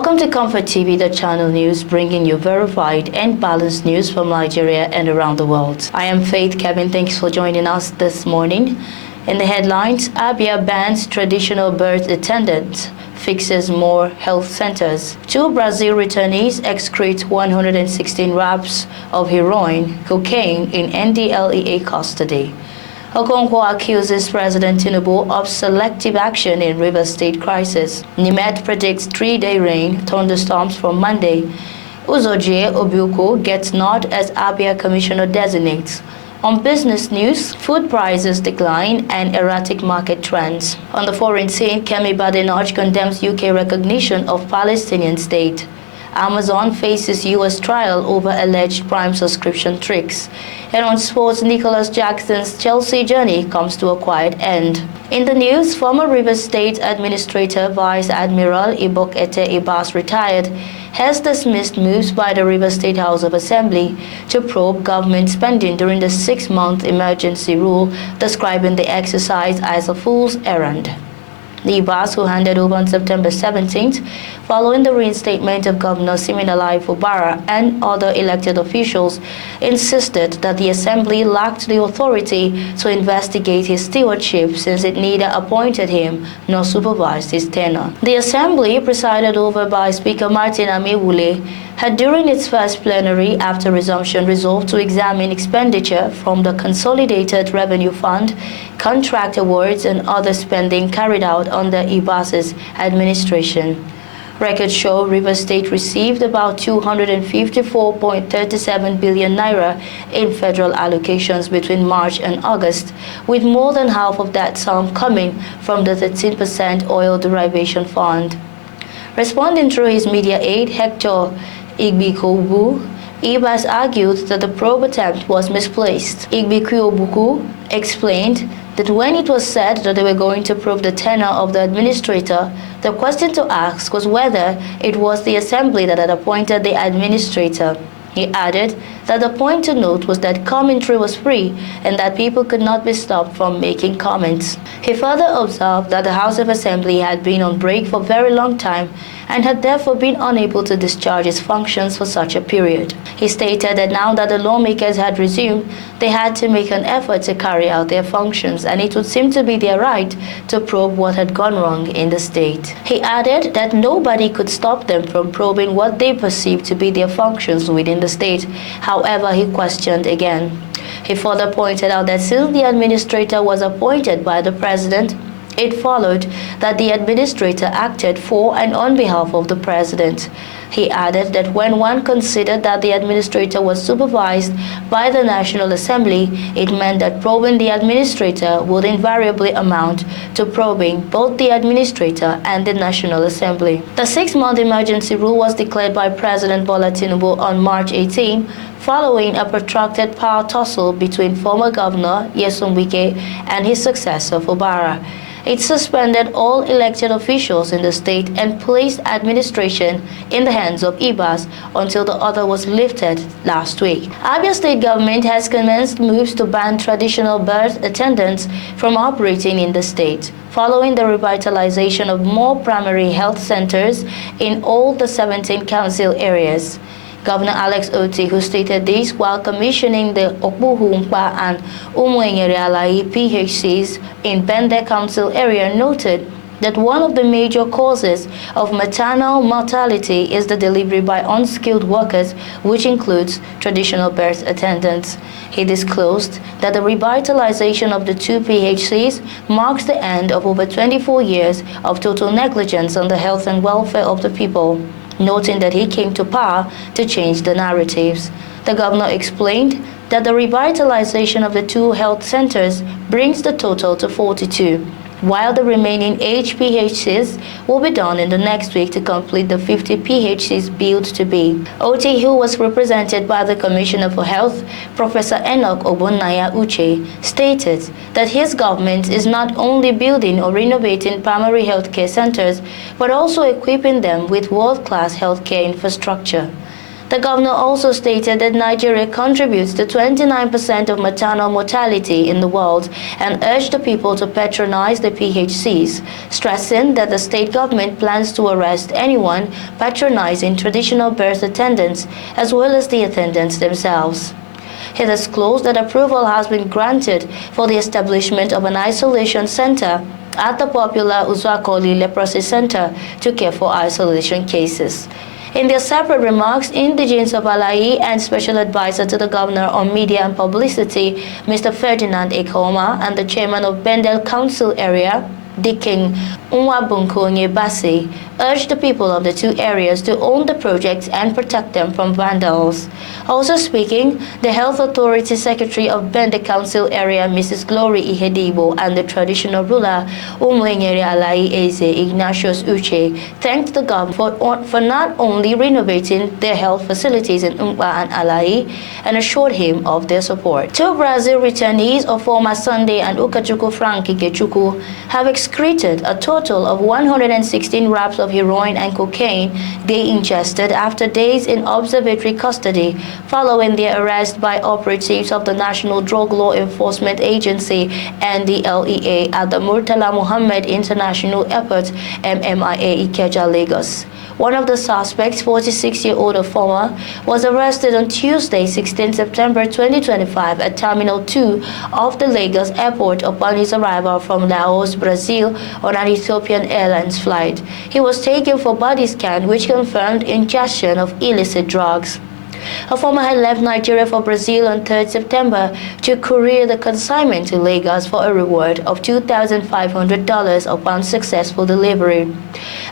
Welcome to ComfortTV.channel news, bringing you verified and balanced news from Nigeria and around the world. I am Faith Kevin. Thanks for joining us this morning. In the headlines, Abia bans traditional birth attendants, fixes more health centers. 2 Brazil returnees excrete 116 wraps of heroin, cocaine in NDLEA custody. Okonkwo accuses President Tinubu of selective action in River State crisis. Nimet predicts 3-day rain, thunderstorms from Monday. Uzodje Obiuko gets nod as Abia commissioner designates. On business news, food prices decline and erratic market trends. On the foreign scene, Kemi Badenoch condemns UK recognition of Palestinian state. Amazon faces U.S. trial over alleged Prime subscription tricks. And on sports, Nicholas Jackson's Chelsea journey comes to a quiet end. In the news, former Rivers State Administrator Vice Admiral Ibok-Ete Ibas, retired, has dismissed moves by the Rivers State House of Assembly to probe government spending during the 6-month emergency rule, describing the exercise as a fool's errand. The Ibas, who handed over on September 17th, following the reinstatement of Governor Siminalayi Fubara and other elected officials, insisted that the Assembly lacked the authority to investigate his stewardship since it neither appointed him nor supervised his tenure. The Assembly, presided over by Speaker Martin Amewule, had during its first plenary after resumption resolved to examine expenditure from the Consolidated Revenue Fund, contract awards and other spending carried out under Ibas's administration. Records show Rivers State received about 254.37 billion naira in federal allocations between March and August, with more than half of that sum coming from the 13% oil derivation fund. Responding through his media aide, Hector Igbikobu, Ibas argued that the probe attempt was misplaced. Igbikobu explained that when it was said that they were going to probe the tenure of the administrator, the question to ask was whether it was the Assembly that had appointed the administrator. He added that the point to note was that commentary was free and that people could not be stopped from making comments. He further observed that the House of Assembly had been on break for a very long time and had therefore been unable to discharge its functions for such a period. He stated that now that the lawmakers had resumed, they had to make an effort to carry out their functions, and it would seem to be their right to probe what had gone wrong in the state. He added that nobody could stop them from probing what they perceived to be their functions within the state. However, he questioned again. He further pointed out that since the administrator was appointed by the president, it followed that the administrator acted for and on behalf of the president. He added that when one considered that the administrator was supervised by the National Assembly, it meant that probing the administrator would invariably amount to probing both the administrator and the National Assembly. The 6-month emergency rule was declared by President Bola Tinubu on March 18, following a protracted power tussle between former Governor Nyesom Wike and his successor Fubara. It suspended all elected officials in the state and placed administration in the hands of Ibas until the order was lifted last week. Abia state government has commenced moves to ban traditional birth attendants from operating in the state, following the revitalization of more primary health centers in all the 17 council areas. Governor Alex Oti, who stated this while commissioning the Okpuhumpa and Umuenyerialai PHCs in Bende Council area, noted that one of the major causes of maternal mortality is the delivery by unskilled workers, which includes traditional birth attendants. He disclosed that the revitalization of the 2 PHCs marks the end of over 24 years of total negligence on the health and welfare of the people, noting that he came to power to change the narratives. The governor explained that the revitalization of the 2 health centers brings the total to 42, while the remaining HPHCs will be done in the next week to complete the 50 PHCs built to be. Oti, who was represented by the Commissioner for Health, Professor Enoch Ogbonnaya Uche, stated that his government is not only building or renovating primary healthcare centers, but also equipping them with world-class healthcare infrastructure. The governor also stated that Nigeria contributes to 29% of maternal mortality in the world and urged the people to patronize the PHCs, stressing that the state government plans to arrest anyone patronizing traditional birth attendants as well as the attendants themselves. He disclosed that approval has been granted for the establishment of an isolation center at the popular Uzuakoli Leprosy Center to care for isolation cases. In their separate remarks, Indigenes of Alai and Special Advisor to the Governor on Media and Publicity, Mr. Ferdinand Ekoma, and the Chairman of Bendel Council Area, Diking Nwabunkonye Basi, urged the people of the two areas to own the projects and protect them from vandals. Also speaking, the Health Authority Secretary of Bende Council Area, Mrs. Glory Ihedibo, and the traditional ruler, Umwenyere Alai Eze Ignatius Uche, thanked the government for not only renovating their health facilities in Umba and Alai and assured him of their support. Two Brazil returnees of former Sunday and Ukachukwu Frank Ikechukwu have excreted a total of 116 wraps of heroin and cocaine they ingested after days in observatory custody following their arrest by operatives of the National Drug Law Enforcement Agency NDLEA at the Murtala Muhammad International Airport MMIA Ikeja, Lagos. One of the suspects, 46-year-old Ofoma, was arrested on Tuesday, 16 September 2025 at Terminal 2 of the Lagos Airport upon his arrival from Laos, Brazil on an Ethiopian Airlines flight. He was taken for body scan which confirmed ingestion of illicit drugs. Ofoma had left Nigeria for Brazil on 3 September to courier the consignment to Lagos for a reward of $2,500 upon successful delivery.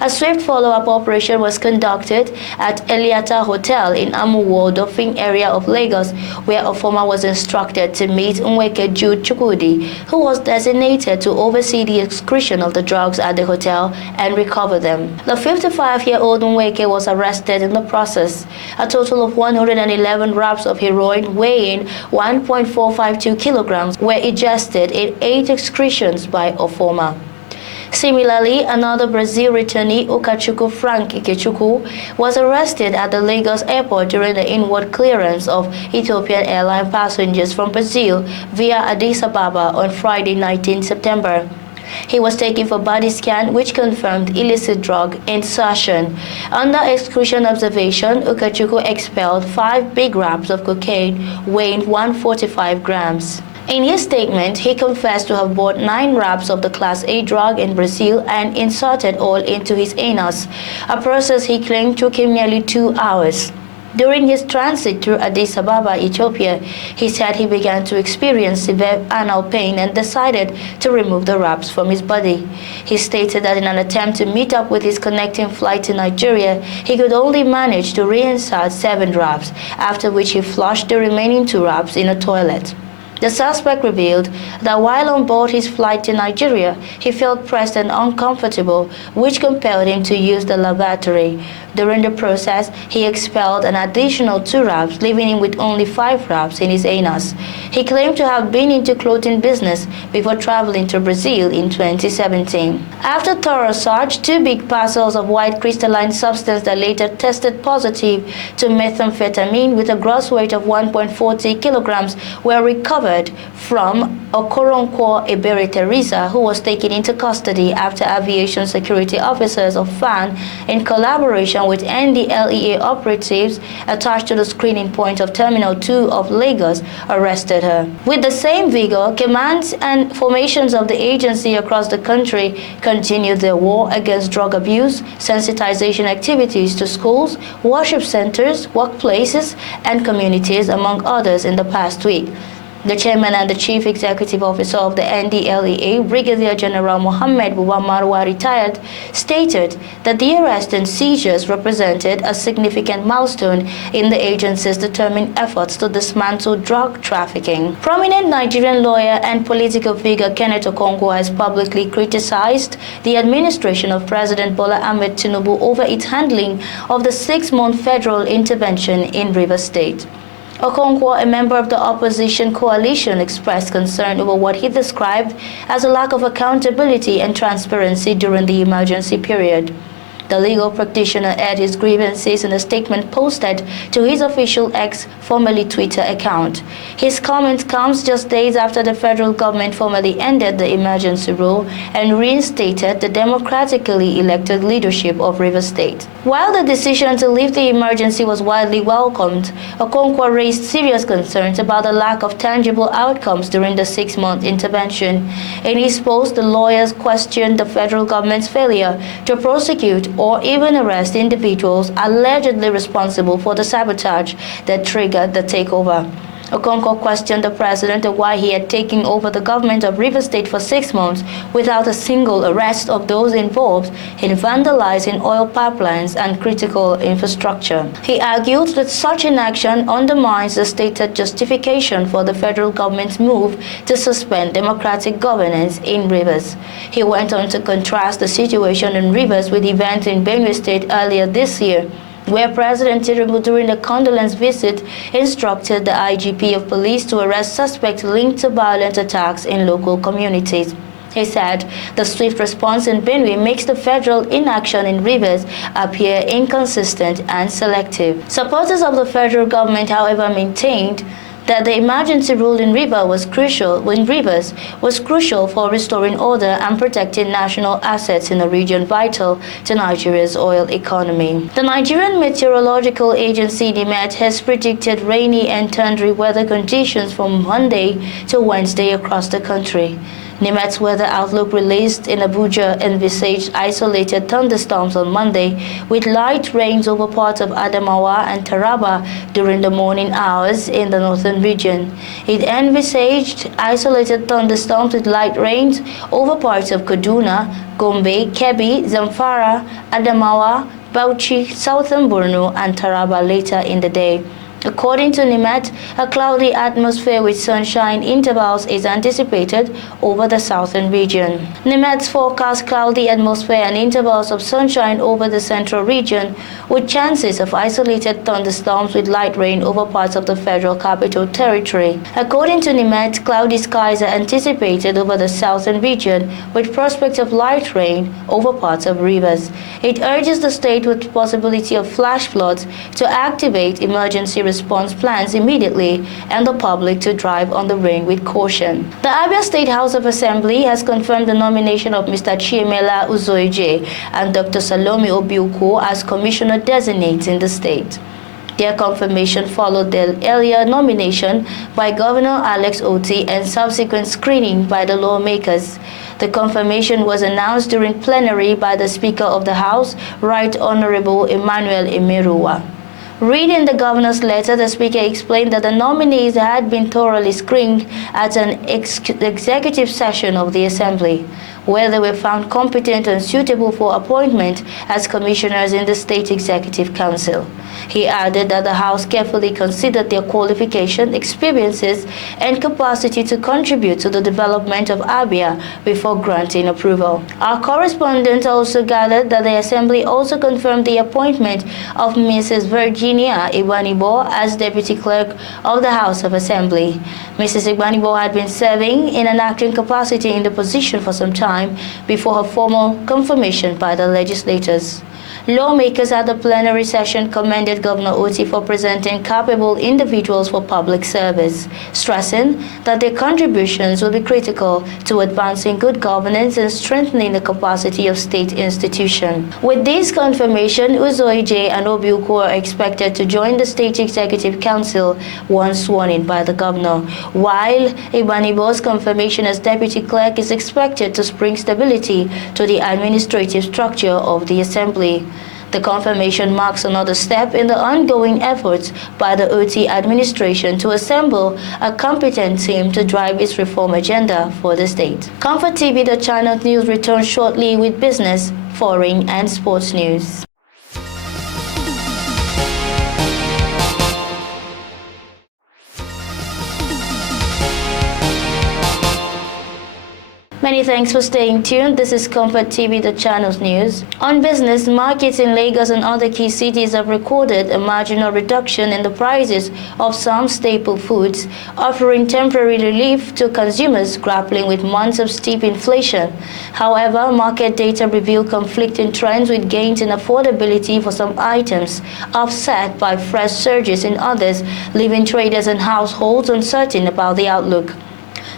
A swift follow-up operation was conducted at Eliata Hotel in Amuwo, Dofin area of Lagos, where Ofoma was instructed to meet Nweke Jude Chukwudi, who was designated to oversee the excretion of the drugs at the hotel and recover them. The 55-year-old Nweke was arrested in the process. A total of 111 wraps of heroin weighing 1.452 kilograms were ingested in 8 excretions by Ofoma. Similarly, another Brazil returnee, Ukachukwu Frank Ikechukwu, was arrested at the Lagos airport during the inward clearance of Ethiopian airline passengers from Brazil via Addis Ababa on Friday, 19 September. He was taken for body scan, which confirmed illicit drug insertion. Under exclusion observation, Ukachukwu expelled 5 big wraps of cocaine weighing 145 grams. In his statement, he confessed to have bought 9 wraps of the Class A drug in Brazil and inserted all into his anus, a process he claimed took him nearly 2 hours. During his transit through Addis Ababa, Ethiopia, he said he began to experience severe anal pain and decided to remove the wraps from his body. He stated that in an attempt to meet up with his connecting flight to Nigeria, he could only manage to reinsert 7 wraps, after which he flushed the remaining 2 wraps in a toilet. The suspect revealed that while on board his flight to Nigeria, he felt pressed and uncomfortable, which compelled him to use the lavatory. During the process, he expelled an additional 2 wraps, leaving him with only 5 wraps in his anus. He claimed to have been into clothing business before traveling to Brazil in 2017. After thorough search, 2 big parcels of white crystalline substance that later tested positive to methamphetamine with a gross weight of 1.40 kilograms were recovered from Okonkwo Ebere Teresa, who was taken into custody after aviation security officers of FAN, in collaboration with NDLEA operatives attached to the screening point of Terminal 2 of Lagos, arrested her. With the same vigor, commands and formations of the agency across the country continued their war against drug abuse, sensitization activities to schools, worship centers, workplaces, and communities, among others, in the past week. The chairman and the chief executive officer of the NDLEA, Brigadier General Mohammed Buba Marwa, retired, stated that the arrest and seizures represented a significant milestone in the agency's determined efforts to dismantle drug trafficking. Prominent Nigerian lawyer and political figure Kenneth Okonkwo has publicly criticized the administration of President Bola Ahmed Tinubu over its handling of the 6-month federal intervention in Rivers State. Okonkwo, a member of the opposition coalition, expressed concern over what he described as a lack of accountability and transparency during the emergency period. The legal practitioner aired his grievances in a statement posted to his official X, formerly Twitter account. His comment comes just days after the federal government formally ended the emergency rule and reinstated the democratically elected leadership of Rivers State. While the decision to lift the emergency was widely welcomed, Okonkwo raised serious concerns about the lack of tangible outcomes during the 6-month intervention. In his post, the lawyers questioned the federal government's failure to prosecute or even arrest individuals allegedly responsible for the sabotage that triggered the takeover. Okonkwo questioned the president of why he had taken over the government of Rivers State for 6 months without a single arrest of those involved in vandalizing oil pipelines and critical infrastructure. He argued that such inaction undermines the stated justification for the federal government's move to suspend democratic governance in Rivers. He went on to contrast the situation in Rivers with events in Benue State earlier this year, where President Tinubu, during a condolence visit, instructed the IGP of police to arrest suspects linked to violent attacks in local communities. He said the swift response in Benue makes the federal inaction in Rivers appear inconsistent and selective. Supporters of the federal government, however, maintained that the emergency rule in Rivers was crucial for restoring order and protecting national assets in a region vital to Nigeria's oil economy. The Nigerian Meteorological Agency NIMET has predicted rainy and thundery weather conditions from Monday to Wednesday across the country. NIMET's weather outlook released in Abuja envisaged isolated thunderstorms on Monday with light rains over parts of Adamawa and Taraba during the morning hours in the northern region. It envisaged isolated thunderstorms with light rains over parts of Kaduna, Gombe, Kebbi, Zamfara, Adamawa, Bauchi, southern Borno, and Taraba later in the day. According to NIMET, a cloudy atmosphere with sunshine intervals is anticipated over the southern region. NIMET's forecast cloudy atmosphere and intervals of sunshine over the central region, with chances of isolated thunderstorms with light rain over parts of the Federal Capital Territory. According to NIMET, cloudy skies are anticipated over the southern region, with prospect of light rain over parts of rivers. It urges the state with possibility of flash floods to activate emergency response plans immediately and the public to drive on the rain with caution. The Abia State House of Assembly has confirmed the nomination of Mr. Chiemela Uzoije and Dr. Salome Obiuko as commissioner designates in the state. Their confirmation followed their earlier nomination by Governor Alex Oti and subsequent screening by the lawmakers. The confirmation was announced during plenary by the Speaker of the House, Right Honorable Emmanuel Emeruwa. Reading the governor's letter, the speaker explained that the nominees had been thoroughly screened at an executive session of the assembly, where they were found competent and suitable for appointment as commissioners in the State Executive Council. He added that the House carefully considered their qualification, experiences, and capacity to contribute to the development of Abia before granting approval. Our correspondent also gathered that the Assembly also confirmed the appointment of Mrs. Virginia Igbanibo as Deputy Clerk of the House of Assembly. Mrs. Igbanibo had been serving in an acting capacity in the position for some time before her formal confirmation by the legislators. Lawmakers at the plenary session commended Governor Oti for presenting capable individuals for public service, stressing that their contributions will be critical to advancing good governance and strengthening the capacity of state institutions. With this confirmation, Uzoije and Obiuko are expected to join the State Executive Council once sworn in by the governor, while Igbanibo's confirmation as deputy clerk is expected to bring stability to the administrative structure of the assembly. The confirmation marks another step in the ongoing efforts by the OT administration to assemble a competent team to drive its reform agenda for the state. ComfortTV.channel news returns shortly with business, foreign, and sports news. Many thanks for staying tuned. This is ComfortTV.channel's news. On business, markets in Lagos and other key cities have recorded a marginal reduction in the prices of some staple foods, offering temporary relief to consumers grappling with months of steep inflation. However, market data reveal conflicting trends, with gains in affordability for some items offset by fresh surges in others, leaving traders and households uncertain about the outlook.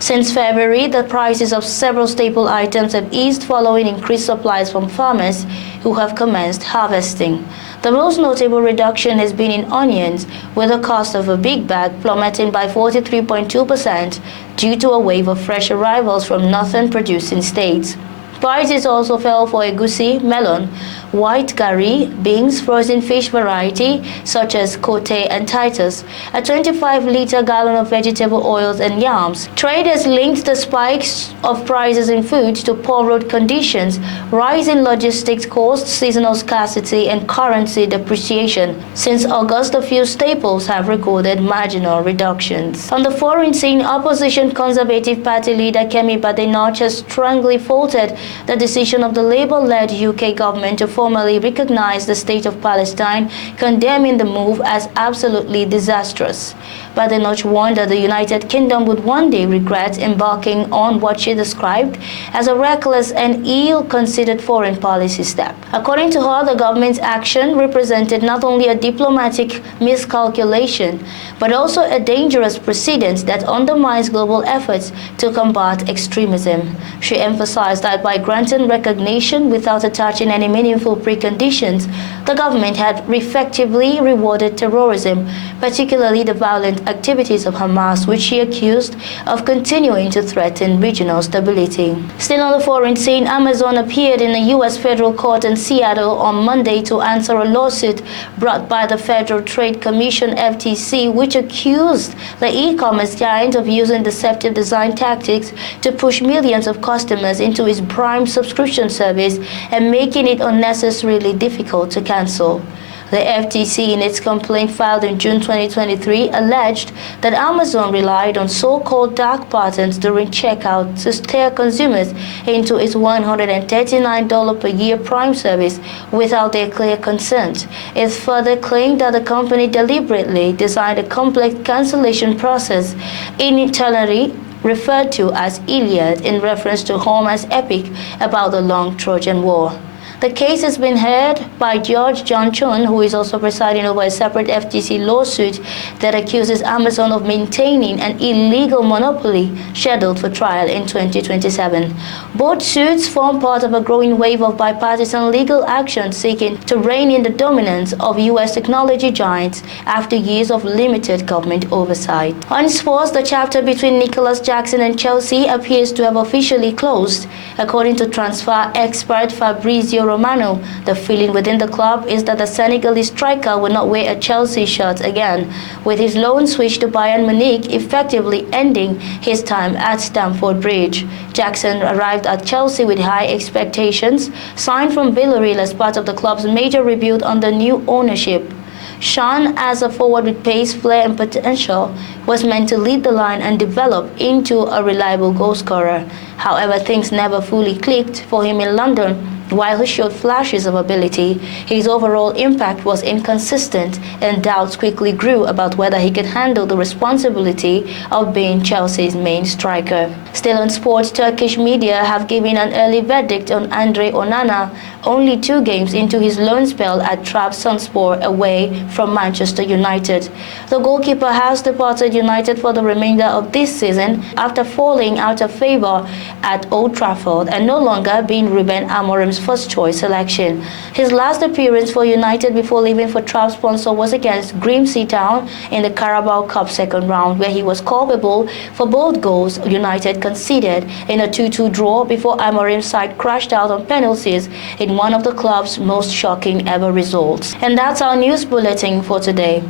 Since February, the prices of several staple items have eased following increased supplies from farmers who have commenced harvesting. The most notable reduction has been in onions, with the cost of a big bag plummeting by 43.2% due to a wave of fresh arrivals from northern producing states. Prices also fell for egusi, melon, white gari, beans, frozen fish variety such as kote and titus, a 25-liter gallon of vegetable oils and yams. Traders linked the spikes of prices in food to poor road conditions, rising logistics costs, seasonal scarcity, and currency depreciation. Since August, a few staples have recorded marginal reductions. On the foreign scene, opposition Conservative Party leader Kemi Badenoch has strongly faulted the decision of the Labour-led UK government to formally recognize the State of Palestine, condemning the move as absolutely disastrous. Badenoch warned that the United Kingdom would one day regret embarking on what she described as a reckless and ill-considered foreign policy step. According to her, the government's action represented not only a diplomatic miscalculation, but also a dangerous precedent that undermines global efforts to combat extremism. She emphasized that by granting recognition without attaching any meaningful preconditions, the government had effectively rewarded terrorism, particularly the violent activities of Hamas, which she accused of continuing to threaten regional stability. Still on the foreign scene, Amazon appeared in a U.S. federal court in Seattle on Monday to answer a lawsuit brought by the Federal Trade Commission (FTC), which accused the e-commerce giant of using deceptive design tactics to push millions of customers into its Prime subscription service and making it unnecessarily difficult to cancel. The FTC, in its complaint filed in June 2023, alleged that Amazon relied on so-called dark patterns during checkout to steer consumers into its $139 per year Prime service without their clear consent. It further claimed that the company deliberately designed a complex cancellation process, internally referred to as Iliad, in reference to Homer's epic about the long Trojan War. The case has been heard by Judge John Chun, who is also presiding over a separate FTC lawsuit that accuses Amazon of maintaining an illegal monopoly, scheduled for trial in 2027. Both suits form part of a growing wave of bipartisan legal action seeking to rein in the dominance of U.S. technology giants after years of limited government oversight. On sports, the chapter between Nicholas Jackson and Chelsea appears to have officially closed. According to transfer expert Fabrizio Romano, the feeling within the club is that the Senegalese striker will not wear a Chelsea shirt again, with his loan switch to Bayern Munich effectively ending his time at Stamford Bridge. Jackson arrived at Chelsea with high expectations, signed from Villarreal as part of the club's major rebuild under new ownership. Sean, as a forward with pace, flair and potential, was meant to lead the line and develop into a reliable goalscorer. However, things never fully clicked for him in London. While he showed flashes of ability, his overall impact was inconsistent, and doubts quickly grew about whether he could handle the responsibility of being Chelsea's main striker. Still on sports, Turkish media have given an early verdict on Andre Onana, only 2 games into his loan spell at Trabzonspor away from Manchester United. The goalkeeper has departed United for the remainder of this season after falling out of favour at Old Trafford and no longer being Ruben Amorim's first-choice selection. His last appearance for United before leaving for Trabzonspor was against Grimsby Town in the Carabao Cup second round, where he was culpable for both goals United conceded in a 2-2 draw before Amorim's side crashed out on penalties in one of the club's most shocking ever results. And that's our news bulletin for today.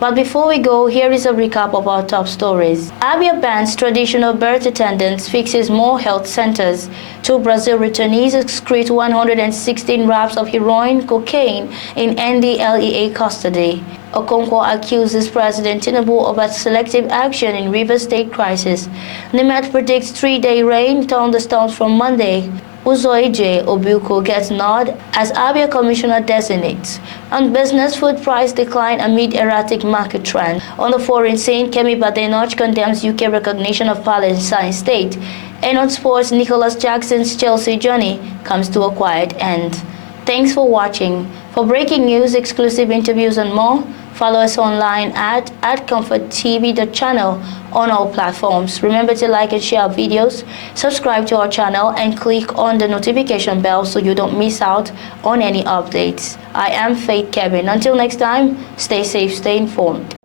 But before we go, here is a recap of our top stories. Abia bans traditional birth attendants, fixes more health centers. 2 Brazil returnees excrete 116 wraps of heroin cocaine in NDLEA custody. Okonkwo accuses President Tinubu of a selective action in River State crisis. NIMET predicts 3-day rain, thunderstorms from Monday. Uzoije Obuko gets nod as Abia Commissioner designates. On business, food price decline amid erratic market trend. On the foreign scene, Kemi Badenoch condemns UK recognition of Palestine state. And on sports, Nicholas Jackson's Chelsea journey comes to a quiet end. Thanks for watching. For breaking news, exclusive interviews and more, follow us online at ComfortTV.channel on all platforms. Remember to like and share our videos, subscribe to our channel, and click on the notification bell so you don't miss out on any updates. I am Faith Kevin. Until next time, stay safe, stay informed.